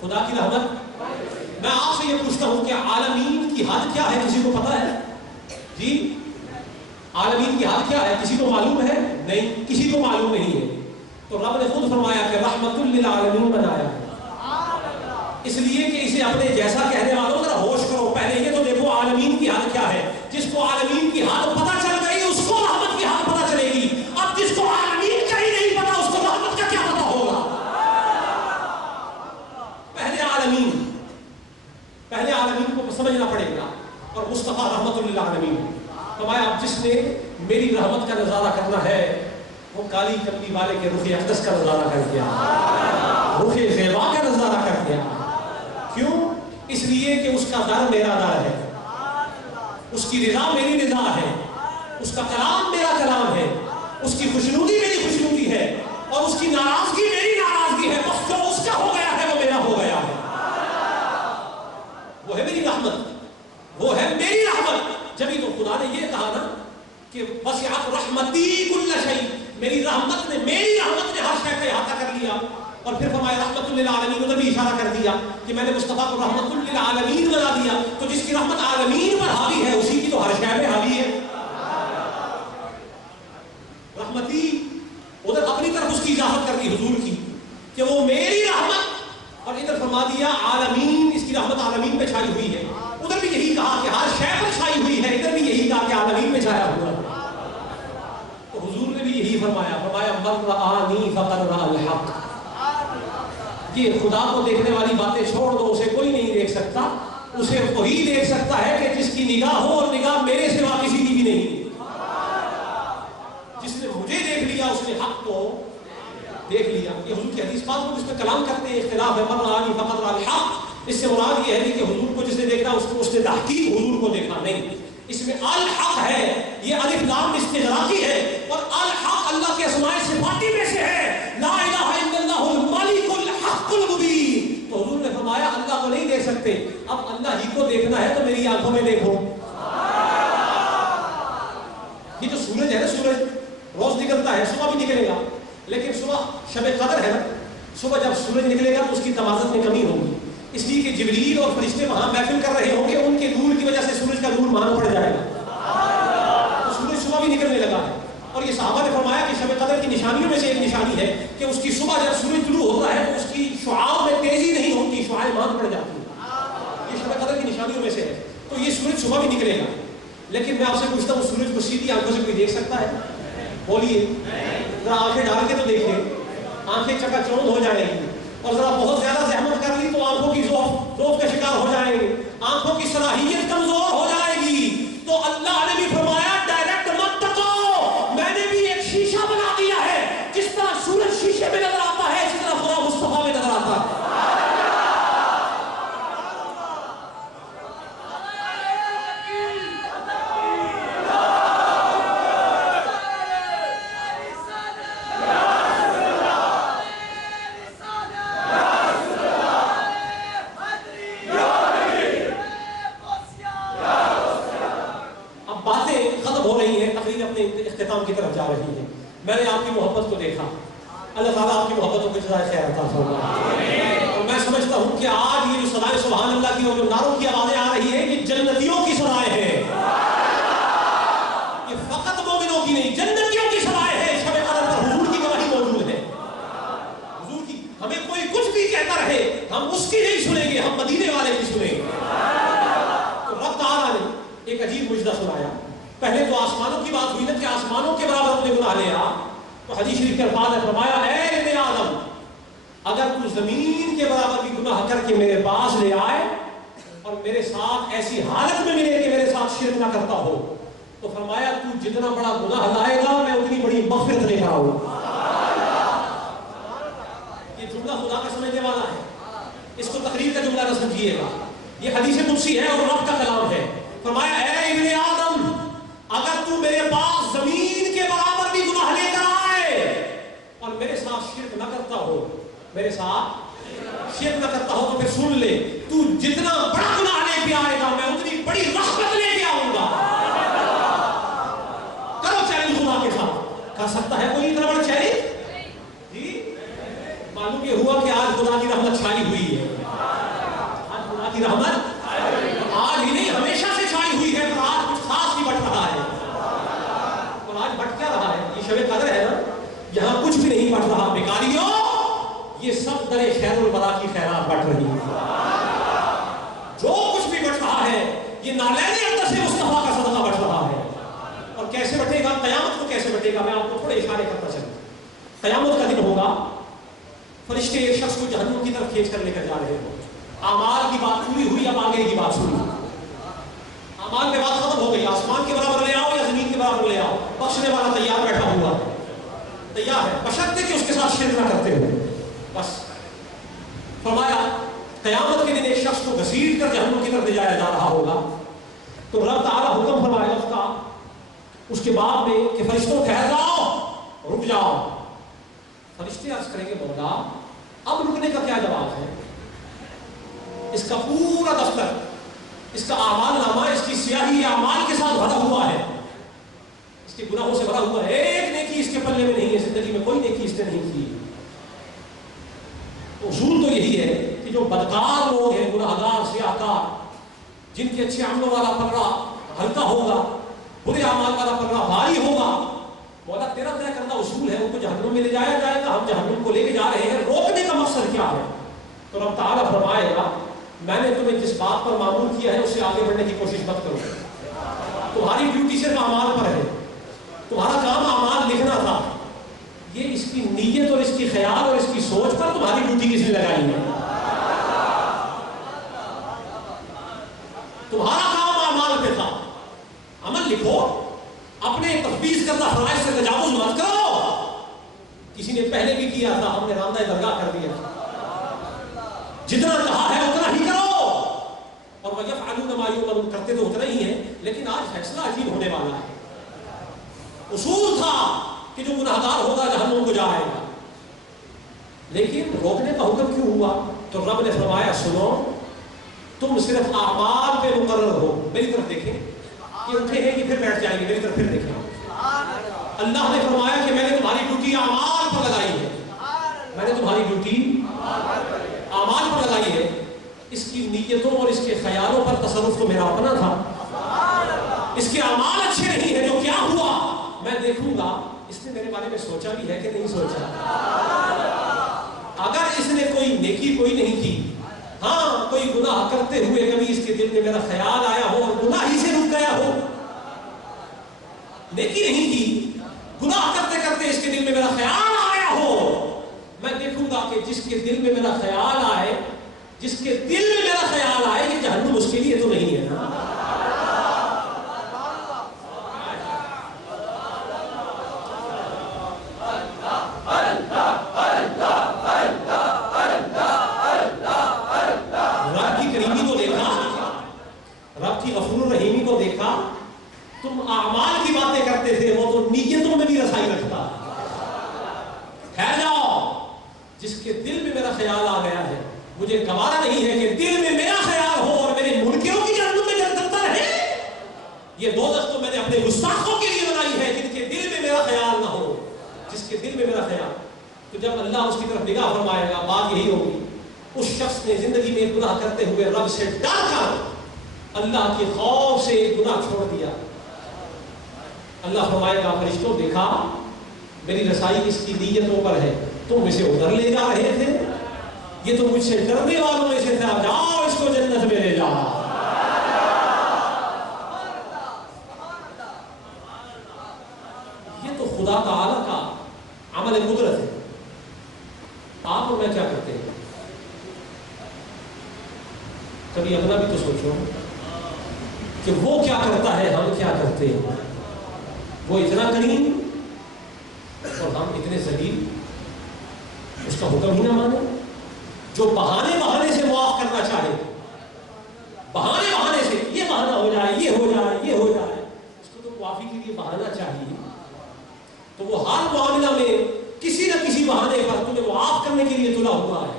خدا کی رحمت. میں آپ سے یہ پوچھتا ہوں کہ عالمین کی حد کیا ہے؟ کسی کو پتا ہے؟ جی عالمین کی حد کیا ہے؟ کسی کو معلوم ہے؟ نہیں، کسی کو معلوم نہیں ہے. تو رب نے خود فرمایا کہ رحمت للعالمین بنایا ہے، اس لیے کہ اسے اپنے جیسا کہنے والوں ذرا ہوش کرو. پہلے یہ تو دیکھو عالمین کی حد کیا ہے. جس کو عالمین کی حد پتہ چل گئی اس کو رحمت کی حد پتہ چلے گی. اب جس کو عالمین کا ہی نہیں پتا اس کو رحمت کا کیا پتہ ہوگا؟ پہلے عالمین کو سمجھنا پڑے گا. اور مصطفیٰ رحمت للعالمین فرمایا اب جس نے میری رحمت کا نظارہ کرنا ہے وہ کالی کملی والے کے رخ اقدس کا نظارہ کر دیا، رخ غیبا کا نظارہ کر دیا. کیوں؟ اس لیے کہ اس کا در میرا در ہے، اس کی رضا میری رضا ہے، اس کا کلام میرا کلام ہے، اس کی خوشنودی میری خوشنودی ہے، اور اس کی ناراضگی میری ناراضگی ہے. بس جو اس کا ہو گیا ہے وہ میرا ہو گیا ہے. وہ ہے میری رحمت، وہ ہے میری رحمت. جبھی تو خدا نے یہ کہا نا کہ وسعت رحمتی کل شیء، میری رحمت نے ہر شے کا احاطہ کر لیا. اور پھر فرمایا رحمت للعالمین، ادھر بھی اشارہ کر دیا کہ میں نے مصطفیٰ کو رحمت للعالمین بنا دیا. تو جس کی رحمت عالمین پر حاوی ہے اسی کی تو ہر شے میں حاوی ہے. رحمتی ادھر اپنی طرف اس کی اجازت کر دی حضور کی کہ وہ میری رحمت، اور ادھر فرما دیا عالمین، اس کی رحمت عالمین پہ چھائی ہوئی ہے. ادھر بھی یہی کہا کہ ہر شے پر چھائی ہوئی ہے، ادھر بھی یہی کہا کہ عالمین پہ چھایا ہوا ہے. تو حضور نے بھی یہی فرمایا من رآنی فقد رأى الحق. یہ خدا کو دیکھنے والی باتیں چھوڑ دو، اسے کوئی نہیں دیکھ سکتا. اسے وہی دیکھ سکتا ہے کہ جس کی نگاہ ہو، اور نگاہ میرے سوا کسی کی بھی نہیں. جس نے مجھے دیکھ لیا اس نے حق کو دیکھ لیا. یہ حضور کی حدیث پاک میں اس میں کلام کرتے ہیں، اختلاف ہے. من رآنی فقد رأى الحق، اس سے مراد یہ ہے کہ حضور کو جس نے دیکھا اس نے تحقیق حضور کو دیکھا نہیں. اس میں الحق ہے، یہ الف لام استغراقی ہے، اور الحق اللہ کے اسماء صفاتی میں سے ہے. لا الہ الا اللہ الملک الحق المبین. تو حضور نے فرمایا اللہ کو نہیں دیکھ سکتے، اب اللہ ہی کو دیکھنا ہے تو میری آنکھوں میں دیکھو. یہ جو سورج ہے نا، سورج روز نکلتا ہے، صبح بھی نکلے گا، لیکن صبح شب قدر ہے نا، صبح جب سورج نکلے گا تو اس کی تمازت میں کمی ہوگی. اس لیے کہ جبریل اور فرشتے وہاں محفل کر رہے ہوں گے، ان کے نور کی وجہ سے سورج کا نور مانا پڑ جائے گا. تو سورج صبح بھی نکلنے لگا ہے. اور یہ صحابہ نے فرمایا کہ شب قدر کی نشانیوں میں سے ایک نشانی ہے کہ اس کی صبح جب سورج طلوع ہوتا ہے تو اس کی شعاع میں تیزی نہیں ہوتی، شعاعیں مان پڑ جاتی ہیں. یہ شب قدر کی نشانیوں میں سے ہے. تو یہ سورج صبح بھی نکلے گا. لیکن میں آپ سے پوچھتا ہوں سورج کو سیدھی آنکھوں سے کوئی دیکھ سکتا ہے؟ بولیے ذرا آنکھیں ڈال کے تو دیکھیں، آنکھیں چکا چوند ہو جائیں گی. اور ذرا بہت زیادہ زحمت کر لی تو آنکھوں کی ذوف کا شکار ہو جائیں گے، آنکھوں کی صلاحیت کمزور ہو جائے گی. تو اللہ نے بھی فرمایا ڈائریکٹ مت تکو، میں نے بھی ایک شیشہ بنا دیا ہے. جس طرح سورج شیشے میں نظر آتا ہے اسی طرح خدا مصطفیٰ میں نظر آتا ہے. اختتام کی طرف جا رہی ہے. میں نے آپ کی محبت کو دیکھا، اللہ تعالیٰ آپ کی محبتوں کو جزائے خیر عطا فرمائے. اور میں سمجھتا ہوں کہ آج یہ جو صدائے سبحان اللہ کی اور جو نعروں کی آوازیں آ رہی ہیں یہ جنتیوں کی صدائے ہیں. یہ فقط مومنوں کی نہیں، جنتیوں کی صدائے ہیں. شب قدر پر حضور کی گواہی موجود ہے. حضور کی ہمیں کوئی کچھ بھی کہتا رہے ہم اس کی نہیں سنیں گے، ہم مدینے والے کی سنیں گے. تو رب تعالیٰ نے ایک عجیب مجزہ سنایا. پہلے تو آسمانوں کی بات ہوئی نا کہ آسمانوں کے برابر اپنے گناہ لے آ. تو حدیث شریف کے الفاظ نے فرمایا اے ابن آدم، اگر تو زمین کے برابر بھی گناہ کر کے میرے پاس لے آئے اور میرے ساتھ ایسی حالت میں ملے کہ میرے ساتھ شرک نہ کرتا ہو، تو فرمایا تو جتنا بڑا گناہ لائے گا میں اتنی بڑی مغفرت لے کر آؤں. یہ جملہ خدا کا سمجھنے والا ہے، اس کو تقریر کا جملہ نہ سمجھیے گا. یہ حدیث قدسی ہے اور رب کا کلام ہے. فرمایا اے ابن آدم، اگر تو میرے پاس زمین کے برابر بھی گناہ لے کر آئے اور میرے ساتھ شرک نہ کرتا ہو، میرے ساتھ شرک نہ کرتا ہو، تو پھر سن لے، تو جتنا بڑا گناہ لے کے آئے گا میں اتنی بڑی رحمت لے کے آؤں گا. کرو چیلنج خدا کے ساتھ. کر سکتا ہے کوئی اتنا بڑا چیلنج؟ جی معلوم یہ ہوا کہ آج خدا کی رحمت چھائی ہوئی ہے. یہ نالین اقدس مصطفیٰ کا صدقہ بٹ رہا ہے. اور کیسے بٹے گا؟ قیامت کو کیسے بٹے گا؟ میں آپ کو تھوڑے اشارے کرتا چلوں. قیامت کا دن ہوگا، فرشتے ایک شخص کو جہنم کی طرف کھینچ کر لے کر جا رہے ہوں. اعمال کی بات پوری ہوئی، اب آگے کی بات سنی. اعمال کی بات ختم ہو گئی. آسمان کے برابر لے آؤ یا زمین کے برابر لے آؤ، بخشنے والا تیار بیٹھا ہوا ہے، تیار ہے، بشرطے کہ اس کے ساتھ شرک نہ کرتے ہوئے. بس فرمایا قیامت کے دن ایک شخص کو گھسیٹ کر جہنم کی طرف لے جایا جا رہا ہوگا. تو رب تعالیٰ حکم فرمائے اس کا، اس کے بعد میں کہ فرشتوں ٹھہر جاؤ، رک جاؤ. فرشتے عرض کریں گے مولا اب رکنے کا کیا جواب ہے؟ اس کا پورا دفتر، اس کا اعمال نامہ، اس کی سیاہی اعمال کے ساتھ بھرا ہوا ہے، اس کے گناہوں سے بھرا ہوا ہے. ایک نیکی اس کے پلے میں نہیں ہے، زندگی میں کوئی نیکی اس نے نہیں کی. اصول تو یہی ہے کہ جو بدکار لوگ ہیں، گناہگار، سیاہکار، جن کے اچھے عملوں والا پلڑا ہلکا ہوگا، برے اعمال والا پلڑا بھاری ہوگا، مولا تیرا طے کردہ اصول ہے ان کو جہنم میں لے جایا جائے گا. ہم جہنم کو لے کے جا رہے ہیں، روکنے کا مقصد کیا ہے؟ تو رب تعالیٰ فرمائے گا میں نے تمہیں جس بات پر معمول کیا ہے اس سے آگے بڑھنے کی کوشش مت کرو. تمہاری ڈیوٹی صرف اعمال پر ہے، تمہارا کام اعمال لکھنا تھا. یہ اس کی نیت اور اس کی خیال اور اس کی سوچ پر تمہاری ڈیوٹی کس نے لگائی ہے؟ تمہارا کام اعمال پہ تھا. عمل لکھو، اپنے تفویض کردہ فرائض سے تجاوز مت کرو. کسی نے پہلے بھی کیا تھا، ہم نے راندہ درگاہ کر دیا. جتنا کہا ہے اتنا ہی کرو. اور وَيَفْعَلُونَ مَا يُؤْمَرُونَ، کرتے تو اتنا ہی ہے، لیکن آج فیصلہ عجیب ہونے والا ہے. اصول تھا کہ جو گناہگار ہوگا جہنم کو جائے گا، لیکن روکنے کا حکم کیوں ہوا؟ تو رب نے فرمایا سنو، تم صرف اعمال پہ مقرر ہو. میری طرف دیکھیں، یہ اٹھے ہیں کہ پھر بیٹھ جائیں گے، میری طرف پھر دیکھیں. اللہ نے فرمایا کہ میں نے تمہاری ڈیوٹی اعمال پر لگائی ہے. میں نے تمہاری ڈیوٹی اعمال پر لگائی ہے. اس کی نیتوں اور اس کے خیالوں پر تصرف تو میرا اپنا تھا. اس کے اعمال اچھے نہیں ہیں، جو کیا ہوا میں دیکھوں گا اس نے میرے بارے میں سوچا بھی ہے کہ نہیں سوچا. اگر اس نے کوئی نیکی کوئی نہیں کی، ہاں کوئی گناہ کرتے ہوئے کبھی اس کے دل میں میرا خیال آیا ہو اور گناہ ہی سے رک گیا ہو، نیکی نہیں کی، گناہ کرتے کرتے اس کے دل میں میرا خیال آیا ہو، میں دیکھوں گا کہ جس کے دل میں میرا خیال آئے، جس کے دل میں میرا خیال آئے کہ جہنم اس کے لیے تو نہیں ہے نا. رب کی کریمی کو دیکھا، رب کی غفور الرحیمی کو دیکھا. تم اعمال کی باتیں کرتے تھے، وہ تو نیتوں میں بھی رسائی رکھتا. ٹھہر جاؤ، جس کے دل میں میرا خیال آ گیا ہے، مجھے گوارا نہیں ہے کہ دل میں میرا خیال ہو اور میرے منکروں کی جہنم میں جنت رہے. یہ دوزخ تو میں نے اپنے گستاخوں کے لیے بنائی ہے جن کے دل میں میرا خیال نہ ہو. جس کے دل میں میرا خیال، تو جب اللہ اس کی طرف نگاہ فرمائے گا بات یہی ہوگی، اس شخص نے زندگی میں گناہ کرتے ہوئے رب سے ڈر کر اللہ کے خوف سے گناہ چھوڑ دیا. اللہ فرمائے گا فرشتوں دیکھا میری رسائی اس کی نیتوں پر ہے، تم اسے ادھر لے جا رہے تھے، یہ تو مجھ سے ڈرنے والوں میں سے تھا، جاؤ اس کو جنت میں لے جاؤ. یہ تو خدا تعالی کا عمل قدرت ہے. آپ اور میں کیا کرتے ہیں؟ کبھی اپنا بھی تو سوچو کہ وہ کیا کرتا ہے، ہم کیا کرتے ہیں. وہ اتنا کریم اور ہم اتنے ذلیل. اس کا حکم ہی نہ مانے. جو بہانے سے معاف کرنا چاہے، بہانے سے یہ بہانہ ہو جائے، یہ ہو جائے، یہ ہو جائے، اس کو تو معافی کے لیے بہانہ چاہیے. تو وہ ہر معاملہ میں کسی نہ کسی بہانے پر تمہیں معاف کرنے کے لیے تلا ہوا ہے.